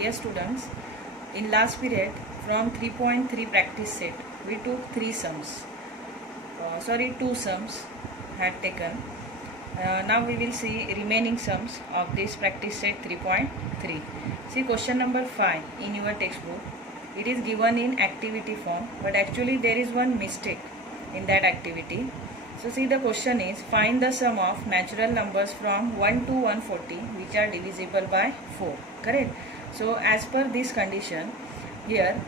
Dear students, in last period from 3.3 practice set we took two sums had taken. Now we will see remaining sums of this practice set 3.3. See question number 5 in your textbook. It is given in activity form, but actually there is one mistake in that activity. So see, the question is find the sum of natural numbers from 1 to 140 which are divisible by 4. Correct? So as per this condition, here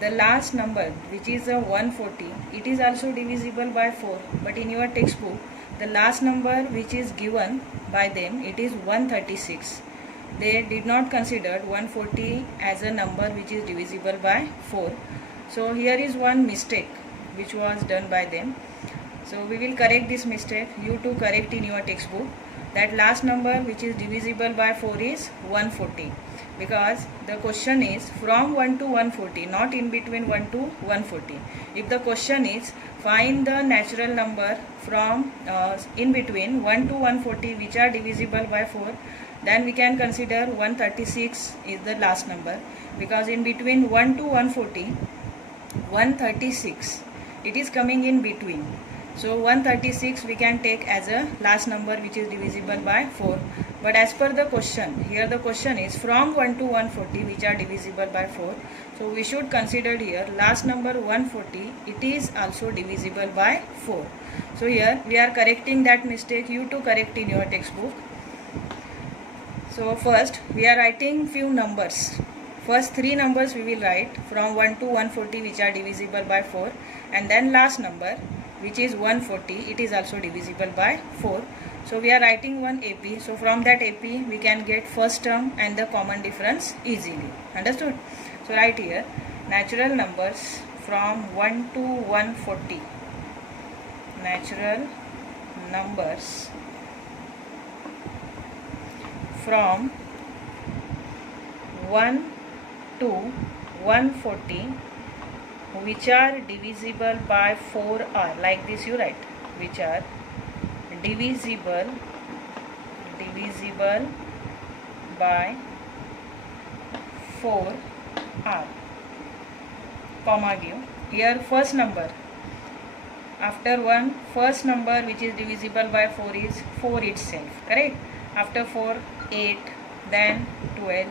the last number which is a 140, it is also divisible by 4, but in your textbook the last number which is given by them, it is 136. They did not consider 140 as a number which is divisible by 4. So here is one mistake which was done by them. So we will correct this mistake. You to correct in your textbook that last number which is divisible by 4 is 140, because the question is from 1 to 140, not in between 1 to 140. If the question is find the natural number from in between 1 to 140 which are divisible by 4, then we can consider 136 is the last number, because in between 1 to 140, 136 it is coming in between. So 136 we can take as a last number which is divisible by 4. But as per the question, here the question is from 1 to 140 which are divisible by 4. So we should consider here last number 140, it is also divisible by 4. So here we are correcting that mistake. You to correct in your textbook. So first we are writing few numbers. First three numbers we will write from 1 to 140 which are divisible by 4, and then last number which is 140, it is also divisible by 4. So we are writing one AP. So from that AP we can get first term and the common difference easily. Understood? So write here natural numbers from 1 to 140. Natural numbers from 1 to 140 which are divisible by 4 are, like this you write, which are divisible by 4 are, comma give here first number. After 1, first number which is divisible by 4 is 4 itself, correct? After 4, 8, then 12,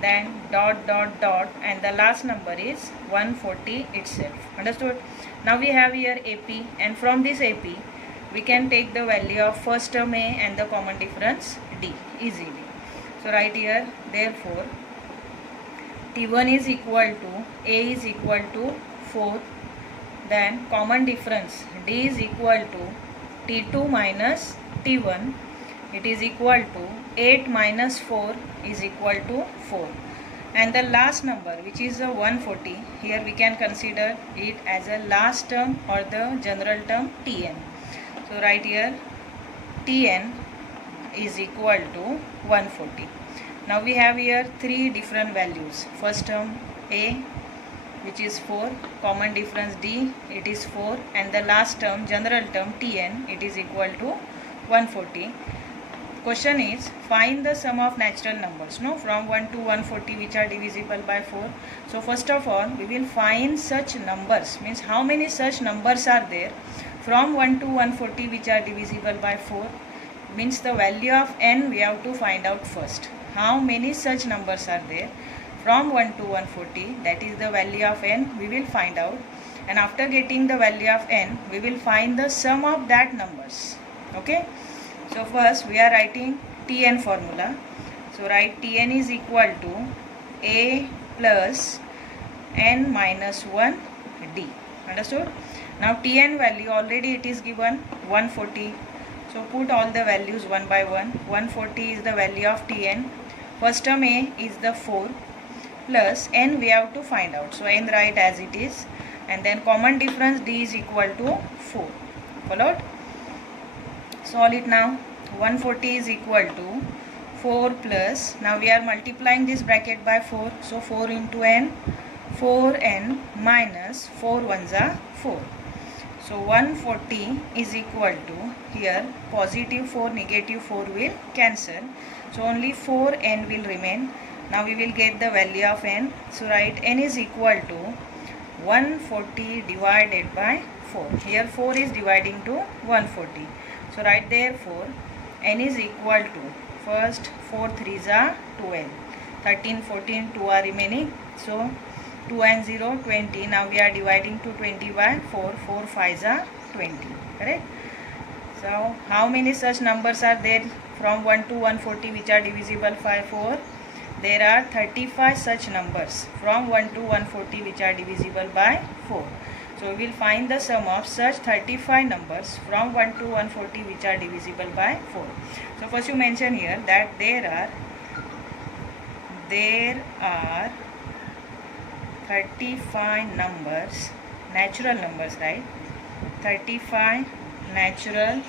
then dot dot dot, and the last number is 140 itself. Understood? Now we have here AP, and from this AP we can take the value of first term A and the common difference D easily. So write here therefore T1 is equal to A is equal to 4, then common difference D is equal to T2 minus T1, it is equal to 8 minus 4 is equal to 4, and the last number which is a 140, here we can consider it as a last term or the general term Tn. So write here Tn is equal to 140. Now we have here three different values. First term A which is 4, common difference D, it is 4, and the last term general term Tn, it is equal to 140. Question is find the sum of natural numbers from 1 to 140 which are divisible by 4. So first of all we will find such numbers, means how many such numbers are there from 1 to 140 which are divisible by 4, means the value of n we have to find out first. How many such numbers are there from 1 to 140, that is the value of n we will find out, and after getting the value of n we will find the sum of that numbers. Okay? So first we are writing Tn formula. So write Tn is equal to A plus n minus 1 D. Understood? Now Tn value already it is given 140. So put all the values one by one. 140 is the value of Tn. First term A is the 4 plus n we have to find out. So n write as it is, and then common difference D is equal to 4. Followed? Solve it now. 140 is equal to 4 plus, now we are multiplying this bracket by 4, so 4 into n, 4n minus 4 ones are 4. So 140 is equal to, here positive 4 negative 4 will cancel, so only 4n will remain. Now we will get the value of n. So write n is equal to 140 divided by 4. Here 4 is dividing to 140. So write therefore n is equal to, first 4 3s are 12, 13 14 2 are remaining. So 2 and 0 20. Now we are dividing to 20 by 4. 4 5s are 20. Correct? So how many such numbers are there from 1 to 140 which are divisible by 4? There are 35 such numbers from 1 to 140 which are divisible by 4. So we will find the sum of such 35 numbers from 1 to 140 which are divisible by 4. So first you mention here that there are 35 numbers, natural numbers, right? 35 natural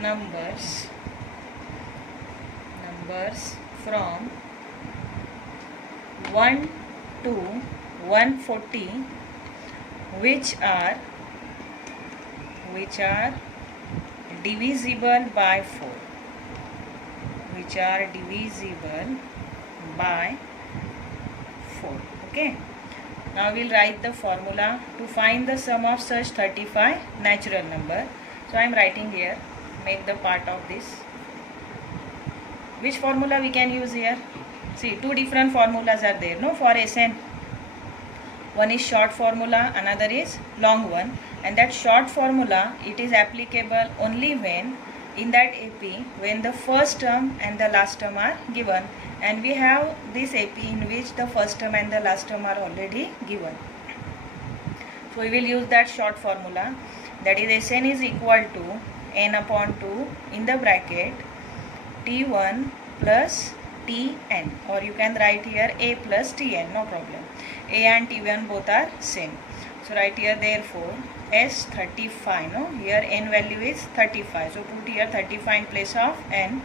numbers from 1 to 140 which are divisible by 4, which are divisible by 4. Okay, now we will write the formula to find the sum of such 35 natural number. So I am writing here, make the part of this. Which formula we can use here? See, two different formulas are there, no, for Sn. One is short formula, another is long one, and that short formula, it is applicable only when in that AP when the first term and the last term are given, and we have this AP in which the first term and the last term are already given. So we will use that short formula, that is Sn is equal to n upon 2 in the bracket T1 plus Tn, or you can write here A plus Tn, no problem. A and T1 both are same. So write here therefore S35, no, here n value is 35. So put here 35 in place of n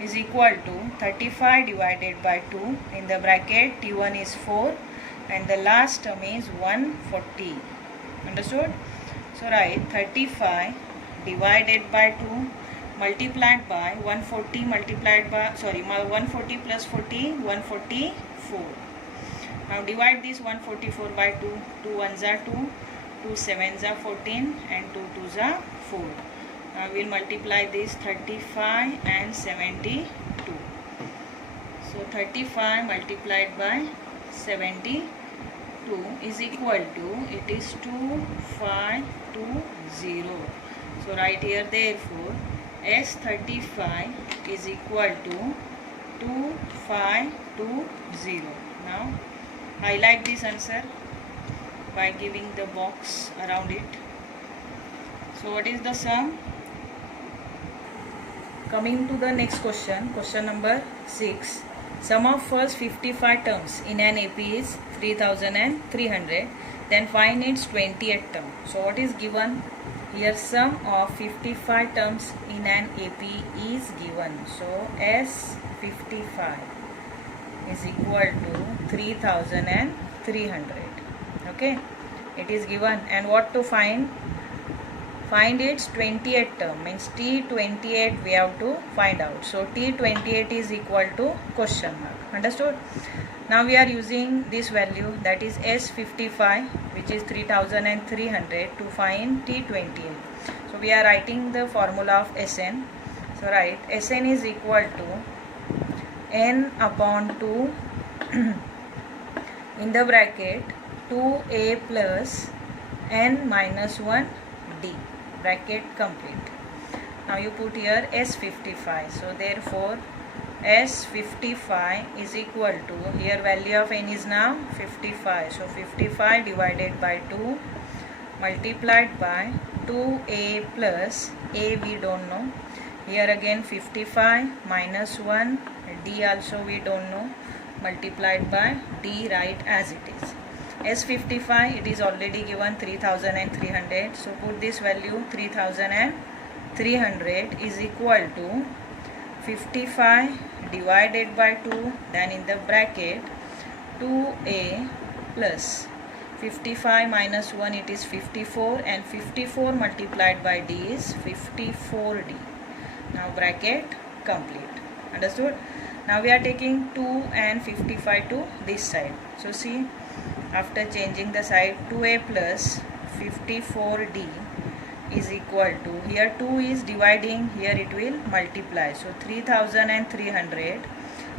is equal to 35 divided by 2 in the bracket T1 is 4 and the last term is 140. Understood? So write 35 divided by 2 multiplied by 140 multiplied by 140 plus 40 144. Now divide this 144 by 2. 2 1s are 2, 2 7s are 14 and 2 2s are 4. Now we will multiply this 35 and 72. So 35 multiplied by 72 is equal to, it is 2520. So write here therefore S35 is equal to 2520. Now highlight this answer by giving the box around it. So what is the sum? Coming to the next question, question number 6. Sum of first 55 terms in an AP is 3300. Then find its 20th term. So what is given? Here sum of 55 terms in an AP is given. So S55 is equal to 3300. Okay, it is given. And what to find? Find its 28th term, means T28 we have to find out. So T28 is equal to question mark. Understood? Now we are using this value, that is S55, which is 3300, to find T28. So we are writing the formula of Sn. So write Sn is equal to n upon 2 in the bracket 2a plus n minus 1 d, bracket complete. Now you put here S55. So therefore S55 is equal to, here value of n is now 55. So 55 divided by 2 multiplied by 2a plus a we don't know. Here again 55 minus 1, d also we don't know, multiplied by d, right as it is. S55 it is already given 3300. So put this value 3300 is equal to 55 divided by 2, then in the bracket 2a plus 55 minus 1 it is 54, and 54 multiplied by d is 54d. Now bracket complete. Understood? Now we are taking 2 and 55 to this side. So see, after changing the side, 2a plus 54d is equal to, here 2 is dividing, here it will multiply. So 3300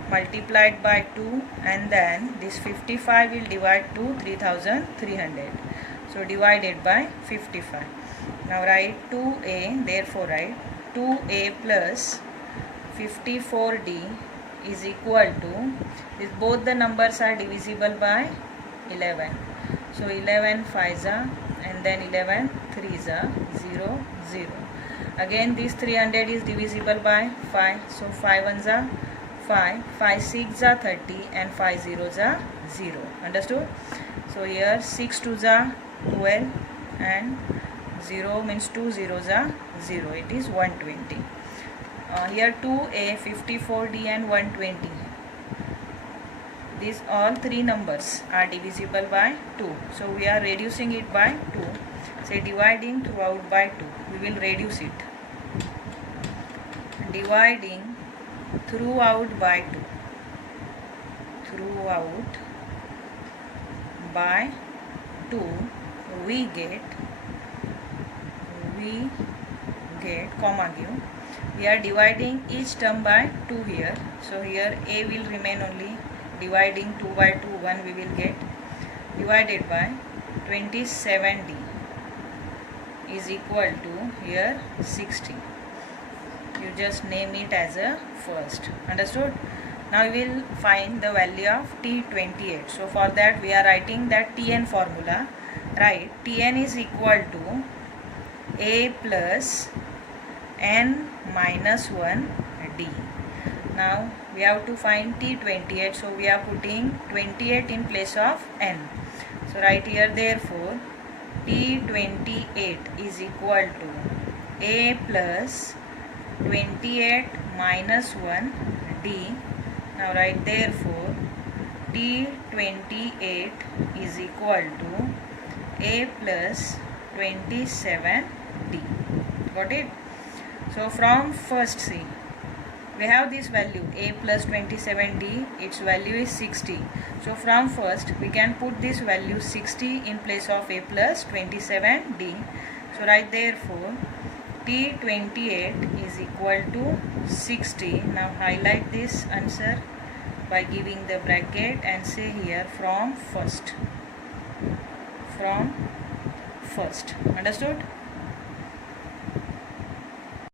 multiplied by 2, and then this 55 will divide to 3300. So divided by 55. Now write 2a, therefore write 2a plus 54d is equal to, this both the numbers are divisible by 11. So 11 5s are, and then 11 3s are 0 0. Again this 300 is divisible by 5. So 5 1s are 5, 5 6s are 30, and 5 0s are 0. Understood? So here 6 2s are 12, and 0 means 2 zeros are 0. It is 120. Here 2a, 54d and 120. These all three numbers are divisible by 2. So we are reducing it by 2. Say dividing throughout by 2. We will reduce it. Dividing throughout by 2. Throughout by 2, we get comma give. We are dividing each term by 2 here. So here a will remain only. Dividing 2 by 2, 1 we will get. Divided by 27d is equal to, here 60. You just name it as a first. Understood? Now we will find the value of T28. So for that we are writing that Tn formula. Right, Tn is equal to a plus n minus 1 d. Now we have to find T28, so we are putting 28 in place of n. So right here, therefore T28 is equal to a plus 28 minus 1 d. Now write therefore T28 is equal to a plus 27d. Got it? So from first, see, we have this value a plus 27d, its value is 60. So from first we can put this value 60 in place of a plus 27d. So write therefore T28 is equal to 60. Now highlight this answer by giving the bracket and say here from first. Understood?